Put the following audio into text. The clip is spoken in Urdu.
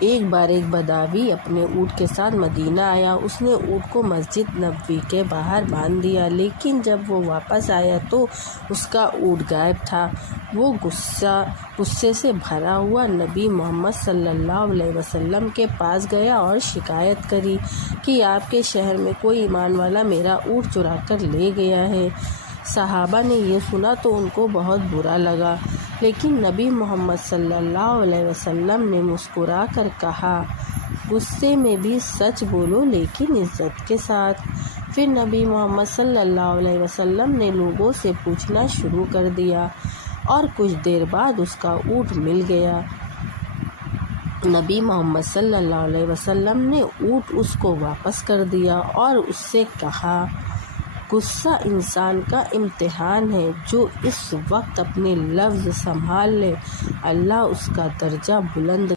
ایک بار ایک بداوی اپنے اونٹ کے ساتھ مدینہ آیا۔ اس نے اونٹ کو مسجد نبوی کے باہر باندھ دیا، لیکن جب وہ واپس آیا تو اس کا اونٹ غائب تھا۔ وہ غصے سے بھرا ہوا نبی محمد صلی اللہ علیہ وسلم کے پاس گیا اور شکایت کری کہ آپ کے شہر میں کوئی ایمان والا میرا اونٹ چرا کر لے گیا ہے۔ صحابہ نے یہ سنا تو ان کو بہت برا لگا، لیکن نبی محمد صلی اللہ علیہ وسلم نے مسکرا کر کہا، غصے میں بھی سچ بولو لیکن عزت کے ساتھ۔ پھر نبی محمد صلی اللہ علیہ وسلم نے لوگوں سے پوچھنا شروع کر دیا اور کچھ دیر بعد اس کا اونٹ مل گیا۔ نبی محمد صلی اللہ علیہ وسلم نے اونٹ اس کو واپس کر دیا اور اس سے کہا، غصہ انسان کا امتحان ہے، جو اس وقت اپنے لفظ سنبھال لے اللہ اس کا درجہ بلند